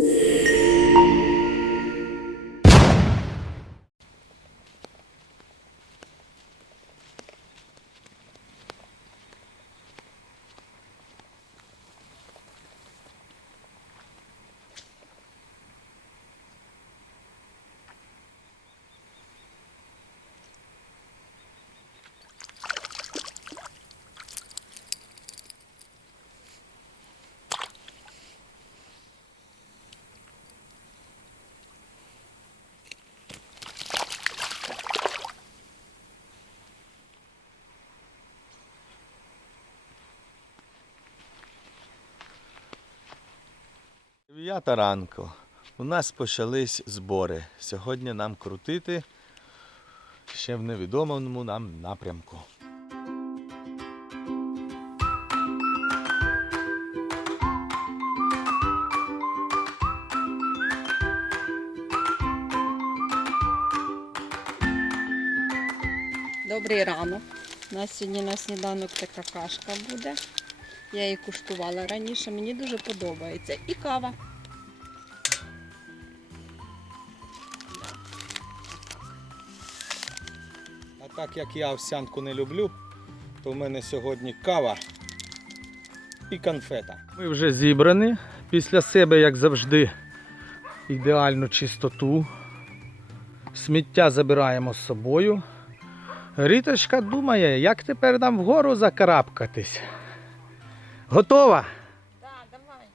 you Дев'ята ранку. У нас почались збори. Сьогодні нам крутити ще в невідомому нам напрямку. Добрий ранок. У нас сьогодні на сніданок така кашка буде. Я її куштувала раніше, мені дуже подобається. І кава. Так як я овсянку не люблю, то в мене сьогодні кава і конфета. Ми вже зібрані. Після себе, як завжди, ідеальну чистоту. Сміття забираємо з собою. Ріточка думає, як тепер нам вгору закарабкатись. Готова? Так, давай.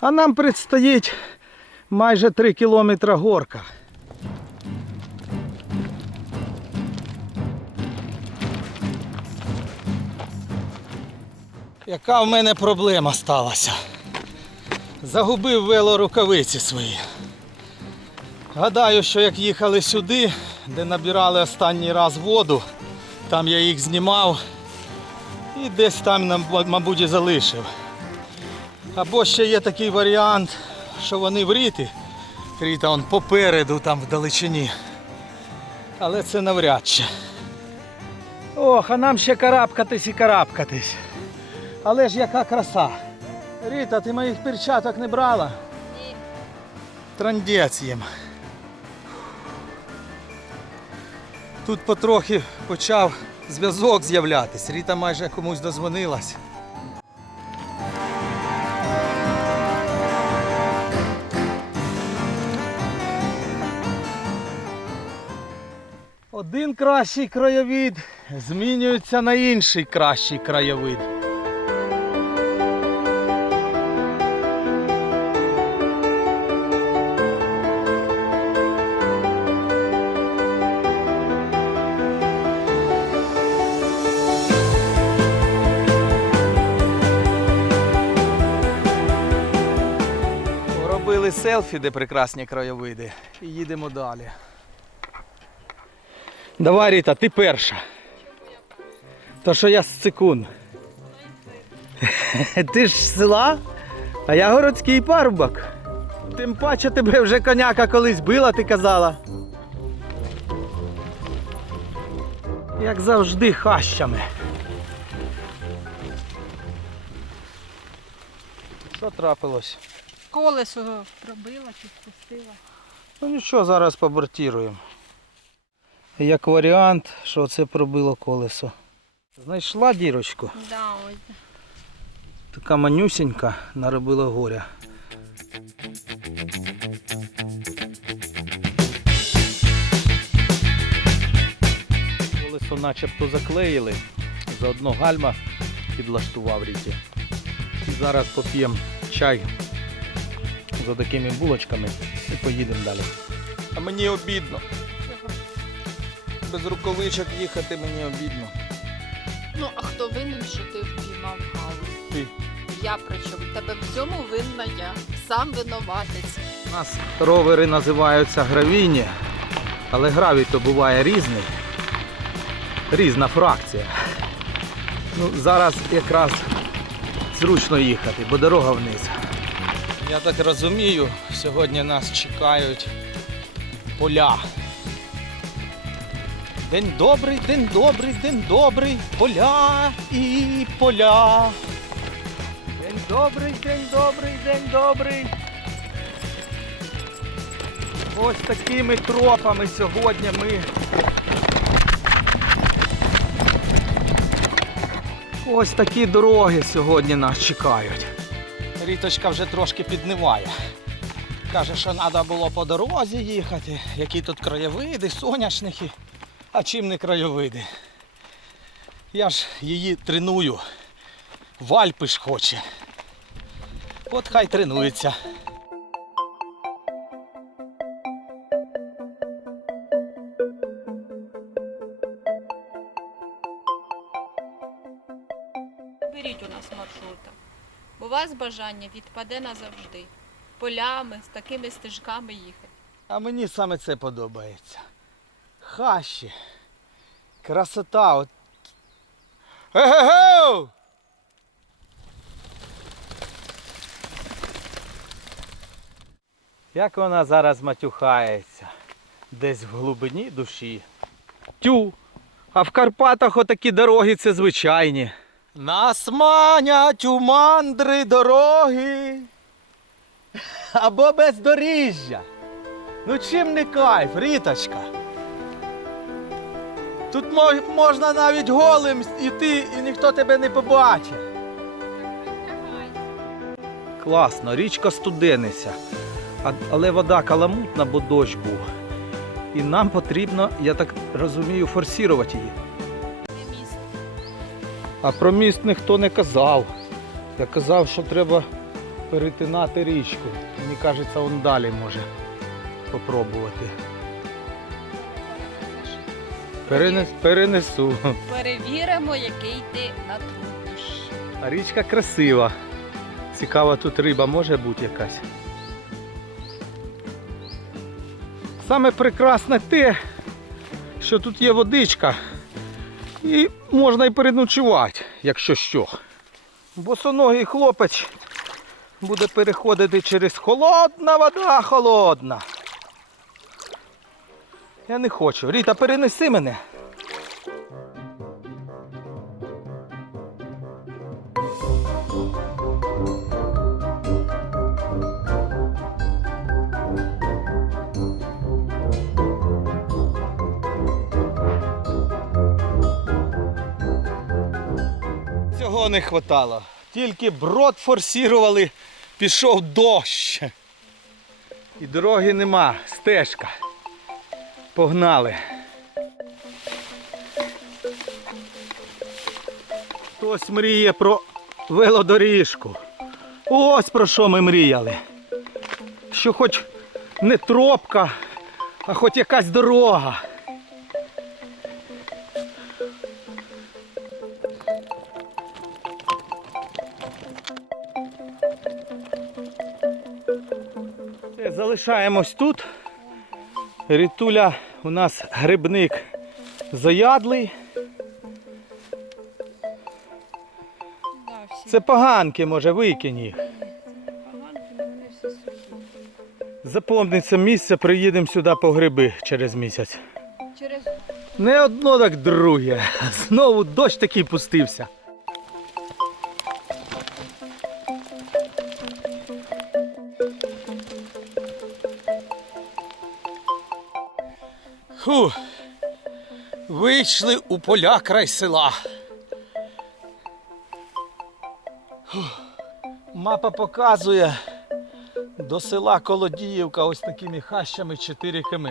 А нам предстоїть майже 3 кілометра горка. Яка в мене проблема сталася? Загубив велорукавиці свої. Гадаю, що як їхали сюди, де набирали останній раз воду, там я їх знімав і десь там, мабуть, і залишив. Або ще є такий варіант, що вони в ріті. Ріта он попереду там вдалечині. Але це навряд чи. Ох, а нам ще карабкатись і карабкатись. Але ж яка краса. Ріта, ти моїх перчаток не брала? Ні. Трандець їм. Тут потрохи почав зв'язок з'являтись. Ріта майже комусь дозвонилась. Один кращий краєвид змінюється на інший кращий краєвид. Робили селфі, прекрасні краєвиди. І їдемо далі. Давай, Ріта, ти перша. То що я з цикун. Ти ж з села, а я городський парубок. Тим паче тебе вже коняка колись била, ти казала. Як завжди, хащами. Що трапилось? Колесо пробила чи спустила. Ну нічого, зараз побортіруємо. Як варіант, що це пробило колесо. Знайшла дірочку. Да, ось. Така манюсінька наробила горя. Колесо начебто заклеїли. Заодно гальма підлаштував ріті. І зараз поп'ємо чай за такими булочками і поїдемо далі. А мені обідно. Без рукавичок їхати мені обідно. Ну, а хто винен, що ти впіймав Галу? Ти. Я при чому? Тебе в цьому винна я. Сам винуватець. У нас ровери називаються гравійні, але гравій то буває різний. Різна фракція. Ну, зараз якраз зручно їхати, бо дорога вниз. Я так розумію, сьогодні нас чекають поля. День добрий, день добрий, день добрий, поля і поля. День добрий, день добрий, день добрий. Ось такими тропами сьогодні ми. Ось такі дороги сьогодні нас чекають. Ріточка вже трошки підниває. Каже, що треба було по дорозі їхати, які тут краєвиди, соняшники, а чим не краєвиди. Я ж її треную. В Альпи ж хоче. От хай тренується. Вас бажання відпаде назавжди. Полями, з такими стежками їхати. А мені саме це подобається. Хащі. Красота. От. Ге-ге-геу! Як вона зараз матюхається. Десь в глибині душі. Тю. А в Карпатах отакі дороги це звичайні. Нас манять у мандри дороги. Або бездоріжжя. Ну чим не кайф, Ріточка? Тут можна навіть голим іти і ніхто тебе не побачить. Класно, річка студениться. Але вода каламутна, бо дощ був. І нам потрібно, я так розумію, форсувати її. А про міст ніхто не казав. Я казав, що треба перетинати річку. Мені кажеться, он далі може попробувати. Перенес, перенесу. Перевіримо, який ти на труднощі. А річка красива. Цікава тут риба може бути якась. Саме прекрасне те, що тут є водичка. І можна і переночувати, якщо що. Босоногий хлопець буде переходити через холодна вода, холодна. Я не хочу. Ріта, перенеси мене. Не хватало. Тільки брод форсірували, пішов дощ. І дороги нема, стежка. Погнали. Хтось мріє про велодоріжку. Ось про що ми мріяли. Що хоч не тропка, а хоч якась дорога. Залишаємось тут. Рітуля у нас грибник заядлий. Це поганки, може, викинь їх. це місце, приїдемо сюди по гриби через місяць. Не одно, так друге. Знову дощ такий пустився. Фу. Вийшли у поля край села. Фу. Мапа показує до села Колодіївка ось такими хащами 4 км.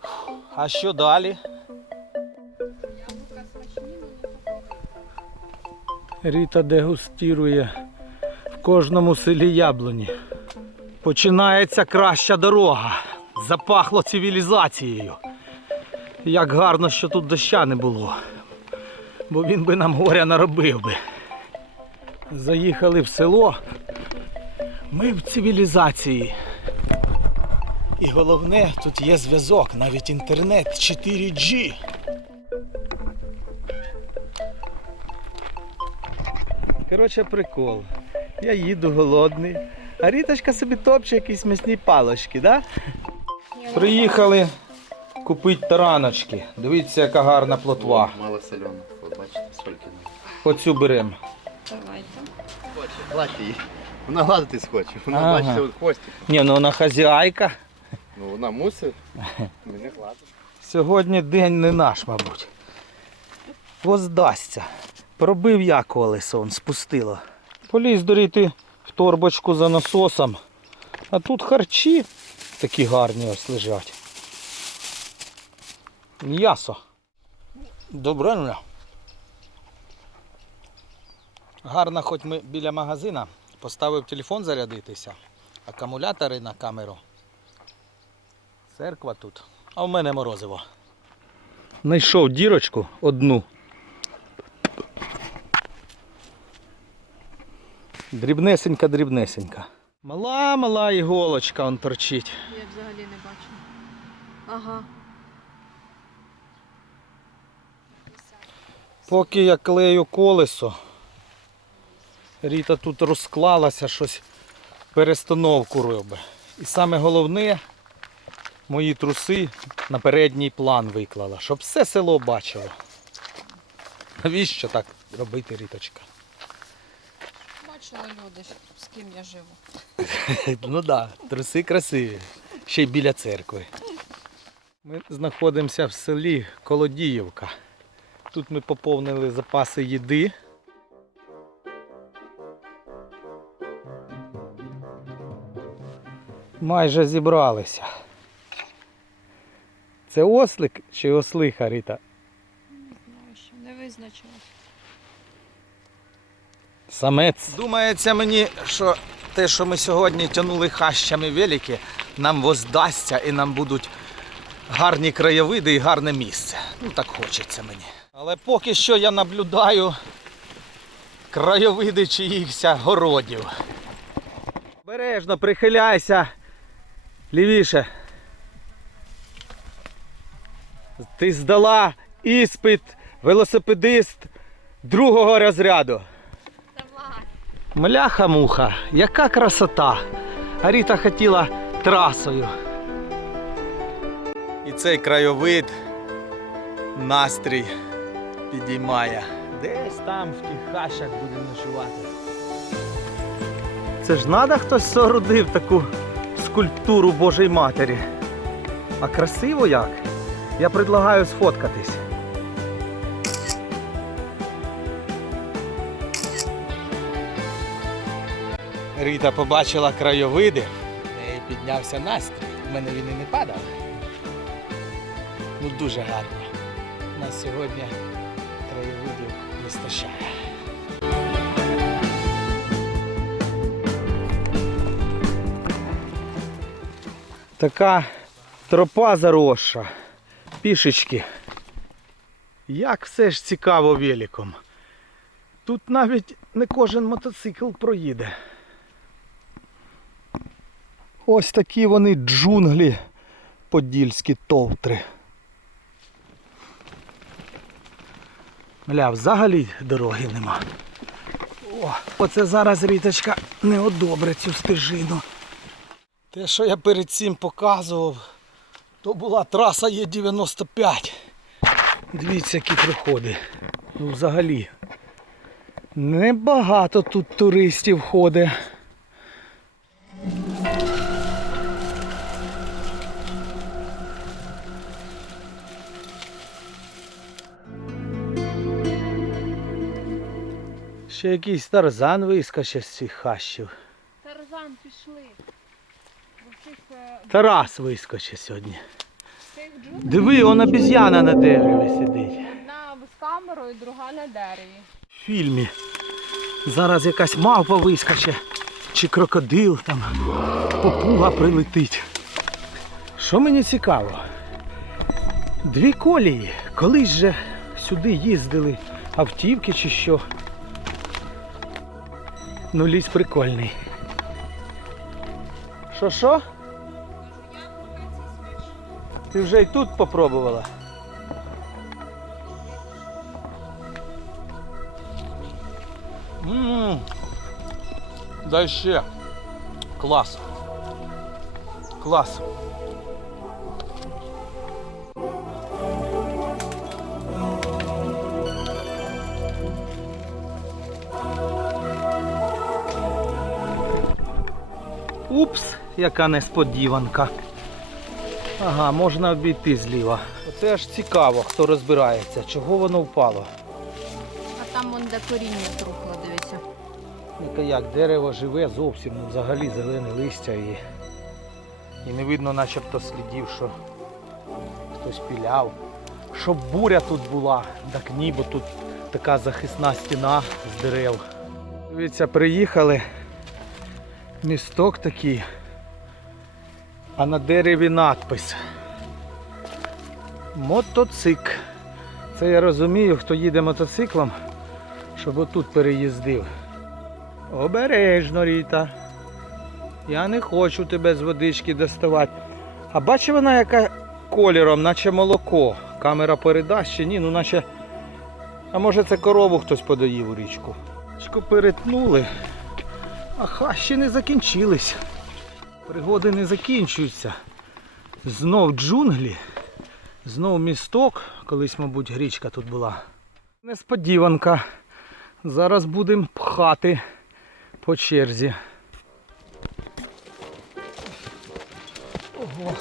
Фу. А що далі? Ріта дегустірує в кожному селі яблуні. Починається краща дорога. Запахло цивілізацією. Як гарно, що тут доща не було. Бо він би нам горя наробив би. Заїхали в село. Ми в цивілізації. І головне, тут є зв'язок, навіть інтернет 4G. Коротше, прикол. Я їду голодний, а Ріточка собі топче якісь м'ясні палочки, да? Приїхали купити тараночки. Дивіться, яка гарна плотва. Мало солено. От бачите, скільки нам. Оцю беремо. давайте. Хоче, гладьте її. Вона гладитись хоче. Вона Ага. бачите, от хвостик. Ні, ну вона хазяйка. Ну вона мусить. Мене хватить. Сьогодні день не наш, мабуть. Воздасться. Пробив я колесо, он спустило. Поліз доріти в торбочку за насосом. А тут харчі такі гарні ось лежать. М'ясо. Добре. ну. Гарно, хоч ми біля магазина. Поставив телефон зарядитися, акумулятори на камеру. Церква тут. А в мене морозиво. Знайшов дірочку одну. Дрібнесенька, дрібнесенька. Мала, мала іголочка он торчить. Я взагалі не бачу. Ага. Поки я клею колесо, Ріта тут розклалася, щось перестановку робить. І саме головне, мої труси на передній план виклала, щоб все село бачило. Навіщо так робити, Ріточка? Бачили люди, з ким я живу. Ну так, труси красиві. Ще й біля церкви. Ми знаходимося в селі Колодіївка. Тут ми поповнили запаси їди. Майже зібралися. Це ослик чи ослиха, Ріта? Знаю, що не визначилось. Самець. Думається мені, що те, що ми сьогодні тягнули хащами велики, нам воздасться і нам будуть гарні краєвиди і гарне місце. Ну так хочеться мені. Але поки що я наблюдаю краєвиди чиїхся городів. Бережно прихиляйся. Лівіше. Ти здала іспит велосипедист другого розряду. Мляха-муха, яка красота! А Ріта хотіла трасою. І цей краєвид настрій підіймає. Десь там в тих хащах будемо ночувати. Це ж треба хтось соорудив таку скульптуру Божої Матері. А красиво як? Я предлагаю сфоткатись. Ріта побачила краєвиди, в піднявся настрій. У мене він і не падав. Ну дуже гарно. У нас сьогодні краєвидів вистачає. Така тропа заросша, пішечки. Як все ж цікаво великом. Тут навіть не кожен мотоцикл проїде. Ось такі вони джунглі подільські товтри. Мля, взагалі дороги нема. О, оце зараз Ріточка не одобрить цю стежину. Те, що я перед цим показував, то була траса Є95. Дивіться, які приходи. Ну, взагалі. Небагато тут туристів ходить. Ще якийсь тарзан вискоче з цих хащів. Тарзан пішли. Е, Тарас вискоче сьогодні. Диви, он обіз'яна на дереві сидить. одна з камерою, друга на дереві. В фільмі. Зараз якась мавпа вискоче. Чи крокодил там. Попуга прилетить. Що мені цікаво? Дві колії. Колись же сюди їздили автівки чи що. Ну ліс прикольний. Що що? Ти вже і тут попробувала? Ммм. Дай ще. Клас. Клас. Упс, яка несподіванка. Ага, можна обійти зліва. Оце аж цікаво, хто розбирається, чого воно впало. А там вон де коріння трухло, дивися. Яке як дерево живе зовсім, ну, взагалі зелене листя і, і не видно начебто слідів, що хтось піляв. Щоб буря тут була, так ні, бо тут така захисна стіна з дерев. Дивіться, приїхали. Місток такий, а на дереві надпис. Мотоцик. Це я розумію, хто їде мотоциклом, щоб отут переїздив. Обережно, Ріта. Я не хочу тебе з водички доставати. А бачиш вона яка кольором, наче молоко. Камера передасть чи ні, ну наче. А може це корову хтось подоїв у річку. Річку перетнули, а хащі не закінчились. Пригоди не закінчуються. Знов джунглі, знов місток, колись, мабуть, річка тут була. Несподіванка. Зараз будемо пхати по черзі. Ого.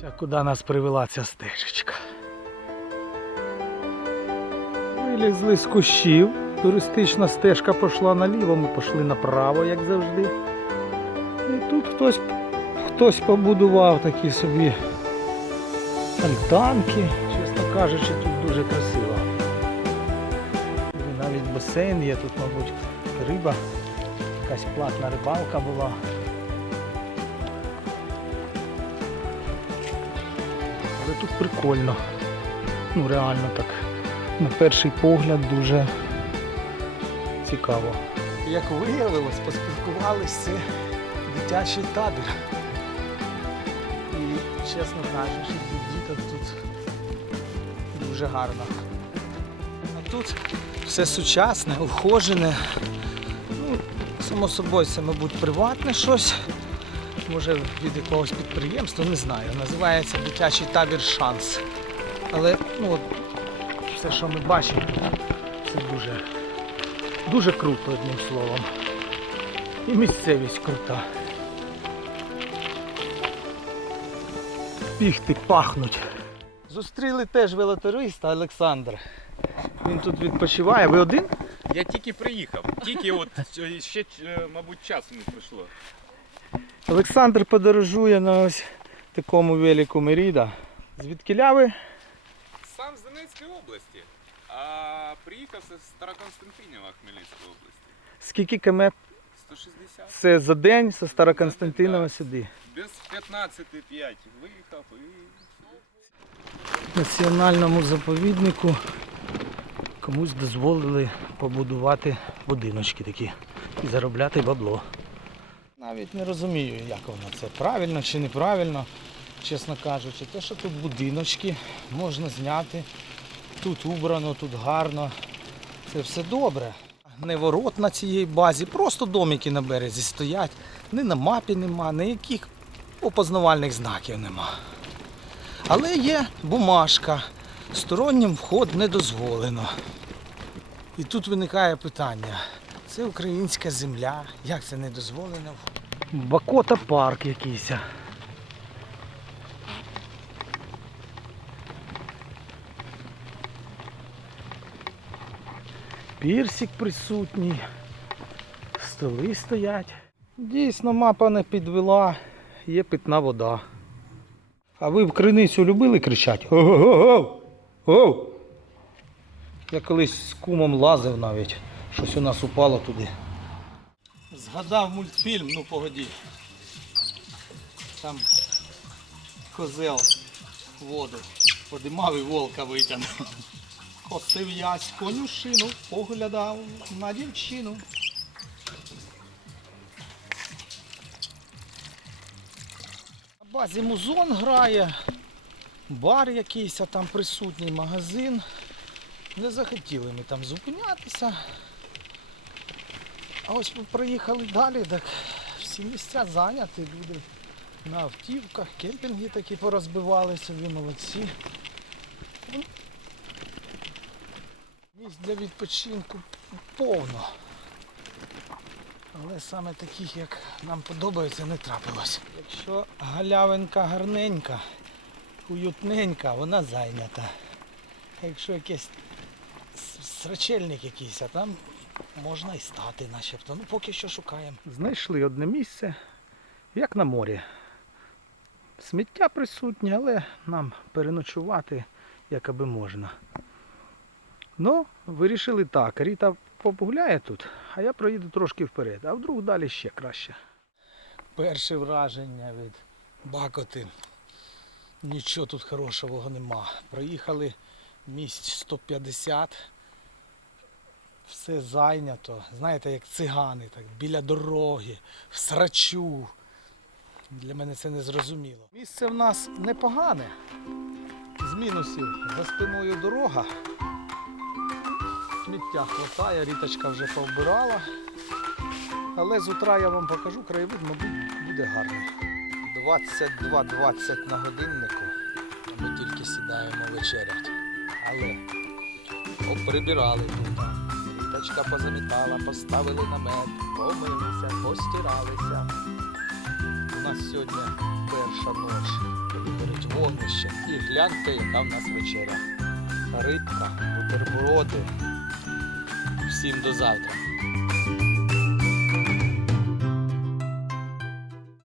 Ця куди нас привела ця стежечка? Вилізли з кущів. Туристична стежка пішла наліво, ми пішли направо, як завжди. І тут хтось, хтось побудував такі собі альтанки. Чесно кажучи, тут дуже красиво. Навіть басейн є, тут, мабуть, риба, якась платна рибалка була. Але тут прикольно. Ну реально так. На перший погляд дуже цікаво. Як виявилось, поспілкувалися, дитячий табір. І, чесно кажучи, діток тут дуже гарно. А тут все сучасне, ухожене. Ну, само собою, це, мабуть, приватне щось. Може від якогось підприємства, не знаю. Називається дитячий табір шанс. Але ну, все, що ми бачимо, це дуже, дуже круто, одним словом. І місцевість крута. Піхти пахнуть. Зустріли теж велотуриста Олександр. Він тут відпочиває. Ви один? Я тільки приїхав. Тільки от ще, е, мабуть, часу не пройшло. Олександр подорожує на ось такому велику Меріда. Звідки ви? Сам з Донецької області, а приїхав з Староконстантинова Хмельницької області. Скільки км 160. це за день зі Староконстантинова сюди? Без 15 5 виїхав і В національному заповіднику комусь дозволили побудувати будиночки такі і заробляти бабло. Навіть не розумію, як воно це правильно чи неправильно, чесно кажучи. Те, що тут будиночки можна зняти, тут убрано, тут гарно. Це все добре. Не ворот на цій базі, просто домики на березі стоять. Ні на мапі нема, ніяких опознавальних знаків нема. Але є бумажка. Стороннім вход не дозволено. І тут виникає питання. Це українська земля. Як це не дозволено? Бакота парк якийсь. Пірсик присутній. Столи стоять. Дійсно, мапа не підвела, є питна вода. А ви в криницю любили кричати? Го-го-го! Го! Я колись з кумом лазив навіть. Щось у нас упало туди. Згадав мультфільм, ну погоді. Там козел воду подимав і волка витягнув. Косив ясь конюшину, поглядав на дівчину. На базі музон грає, бар якийсь, а там присутній магазин. Не захотіли ми там зупинятися. А ось ми проїхали далі, так всі місця зайняті, люди на автівках, кемпінги такі порозбивали собі, молодці. Для відпочинку повно. Але саме таких, як нам подобається, не трапилось. Якщо галявинка гарненька, уютненька, вона зайнята. А якщо якийсь срачельник якийсь, а там можна і стати начебто. Ну поки що шукаємо. Знайшли одне місце, як на морі. Сміття присутнє, але нам переночувати як аби можна. Ну, вирішили так. Ріта погуляє тут, а я проїду трошки вперед, а вдруг далі ще краще. Перше враження від Бакоти. Нічого тут хорошого нема. Проїхали місць 150. Все зайнято. Знаєте, як цигани, так, біля дороги, в срачу. Для мене це не зрозуміло. Місце в нас непогане. З мінусів за спиною дорога. Сміття хватає, ріточка вже повбирала. Але з утра я вам покажу, краєвид, мабуть, буде гарний. 22.20 на годиннику. Ми тільки сідаємо вечерять. Але поприбирали тут. Ріточка позамітала, поставили намет, помилися, постиралися. У нас сьогодні перша ніч, коли горить вогнище. І гляньте, яка в нас вечеря. Рибка, бутерброди. cima dos outros.